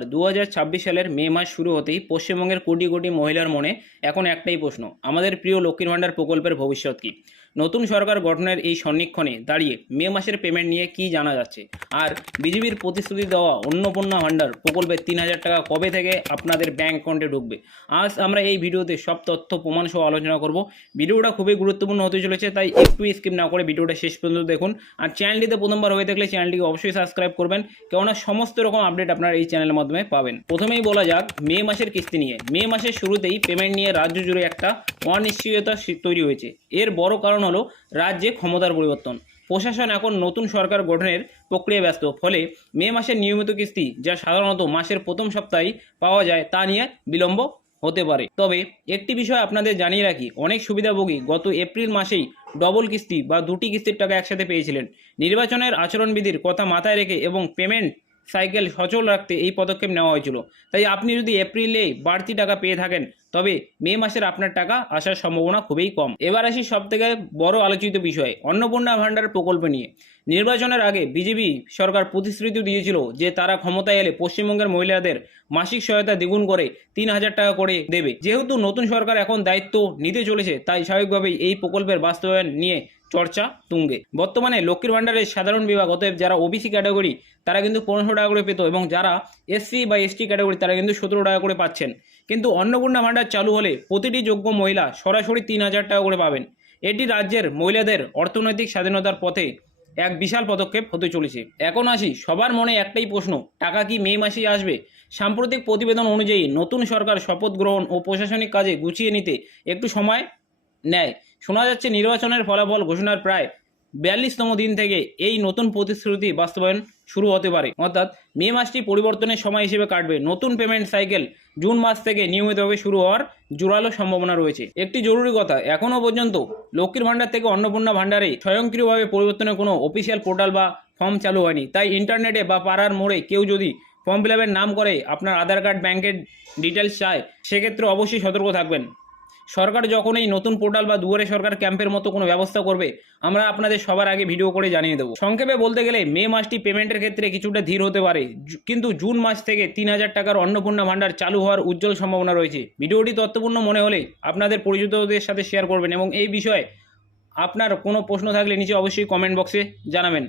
নমস্কার। 2026 সালের মে মাস শুরু হতেই পশ্চিমবঙ্গের কোটি কোটি মহিলার মনে এখন একটাই প্রশ্ন, আমাদের প্রিয় লক্ষ্মীর ভাণ্ডার প্রকল্পের ভবিষ্যৎ কী? নতুন সরকার গঠনের এই সন্নিক্ষণে দাঁড়িয়ে মে মাসের পেমেন্ট নিয়ে কী জানা যাচ্ছে, আর বিজেপির প্রতিশ্রুতি দেওয়া অন্নপূর্ণা ভাণ্ডার প্রকল্পের 3,000 টাকা কবে থেকে আপনাদের ব্যাঙ্ক অ্যাকাউন্টে ঢুকবে? আজ আমরা এই ভিডিওতে সব তথ্য প্রমাণ সহ আলোচনা করব। ভিডিওটা খুবই গুরুত্বপূর্ণ হতে চলেছে, তাই একটু স্কিপ না করে ভিডিওটা শেষ পর্যন্ত দেখুন। আর চ্যানেলটিতে প্রথমবার হয়ে থাকলে চ্যানেলটিকে অবশ্যই সাবস্ক্রাইব করবেন, কেননা সমস্ত রকম আপডেট আপনারা এই চ্যানেলের মাধ্যমে পাবেন। প্রথমেই বলা যাক মে মাসের কিস্তি নিয়ে। মে মাসের শুরুতেই পেমেন্ট নিয়ে রাজ্য জুড়ে একটা অনিশ্চয়তা তৈরি হয়েছে। এর বড় কারণ হলো রাজ্যে ক্ষমতার পরিবর্তন। প্রশাসন এখন নতুন সরকার গঠনের প্রক্রিয়ায় ব্যস্ত, ফলে মে মাসের নিয়মিত কিস্তি যা সাধারণত মাসের প্রথম সপ্তাহেই পাওয়া যায় তা নিয়ে বিলম্ব হতে পারে। তবে একটি বিষয় আপনাদের জানিয়ে রাখি, অনেক সুবিধাভোগী গত এপ্রিল মাসেই ডবল কিস্তি বা দুটি কিস্তির টাকা একসাথে পেয়েছিলেন। নির্বাচনের আচরণবিধির কথা মাথায় রেখে এবং পেমেন্ট সাইকেল সচল রাখতে এই পদক্ষেপ নেওয়া হয়েছিল। তাই আপনি যদি এপ্রিলে বাড়তি টাকা পেয়ে থাকেন, তবে মে মাসের আপনার টাকা আসার সম্ভাবনা খুবই কম। এবার আসি সবথেকে বড় আলোচিত বিষয়, অন্নপূর্ণা ভাণ্ডার প্রকল্প নিয়ে। নির্বাচনের আগে বিজেপি সরকার প্রতিশ্রুতি দিয়েছিল যে তারা ক্ষমতায় এলে পশ্চিমবঙ্গের মহিলাদের মাসিক সহায়তা দ্বিগুণ করে 3,000 টাকা করে দেবে। যেহেতু নতুন সরকার এখন দায়িত্ব নিতে চলেছে, তাই স্বাভাবিকভাবেই এই প্রকল্পের বাস্তবায়ন নিয়ে চর্চা তুঙ্গে। বর্তমানে লক্ষ্মীর ভাণ্ডারের সাধারণ বিভাগ, অতএব যারা ওবিসি ক্যাটাগরি তারা কিন্তু 1500 টাকা করে পেত, এবং যারা এসসি বা এসটি ক্যাটাগরি তারা কিন্তু 17 টাকা করে পাচ্ছেন। কিন্তু অন্নপূর্ণা ভাণ্ডার চালু হলে প্রতিটি যোগ্য মহিলা সরাসরি 3,000 টাকা করে পাবেন। এটি রাজ্যের মহিলাদের অর্থনৈতিক স্বাধীনতার পথে এক বিশাল পদক্ষেপ হতে চলেছে। এখন আসি সবার মনে একটাই প্রশ্ন, টাকা কি মে মাসেই আসবে? সাম্প্রতিক প্রতিবেদন অনুযায়ী নতুন সরকার শপথ গ্রহণ ও প্রশাসনিক কাজে গুছিয়ে নিতে একটু সময় নেয়। শোনা যাচ্ছে নির্বাচনের ফলাফল ঘোষণার প্রায় 42তম দিন থেকে এই নতুন প্রতিশ্রুতি বাস্তবায়ন শুরু হতে পারে, অর্থাৎ মে মাসটি পরিবর্তনের সময় হিসেবে কাটবে। নতুন পেমেন্ট সাইকেল জুন মাস থেকে নিয়মিতভাবে শুরু হওয়ার জোরালো সম্ভাবনা রয়েছে। একটি জরুরি কথা, এখনও পর্যন্ত লক্ষ্মীর ভাণ্ডার থেকে অন্নপূর্ণা ভাণ্ডারে স্বয়ংক্রিয়ভাবে পরিবর্তনের কোনো অফিসিয়াল পোর্টাল বা ফর্ম চালু হয়নি। তাই ইন্টারনেটে বা পাড়ার মোড়ে কেউ যদি ফর্ম ফিল আপের নাম করে আপনার আধার কার্ড ব্যাংকের ডিটেলস চায়, সেক্ষেত্রে অবশ্যই সতর্ক থাকবেন। সরকার যখন এই নতুন পোর্টাল বা দুয়ারে সরকার ক্যাম্পের মতো কোনো ব্যবস্থা করবে, আমরা আপনাদের সবার আগে ভিডিও করে জানিয়ে দেবো। সংক্ষেপে বলতে গেলে মে মাসটি পেমেন্টের ক্ষেত্রে কিছুটা ধীর হতে পারে, কিন্তু জুন মাস থেকে 3,000 টাকার অন্নপূর্ণা ভাণ্ডার চালু হওয়ার উজ্জ্বল সম্ভাবনা রয়েছে। ভিডিওটি তথ্যপূর্ণ মনে হলে আপনাদের পরিচিতদের সাথে শেয়ার করবেন, এবং এই বিষয়ে আপনার কোনো প্রশ্ন থাকলে নিচে অবশ্যই কমেন্ট বক্সে জানাবেন।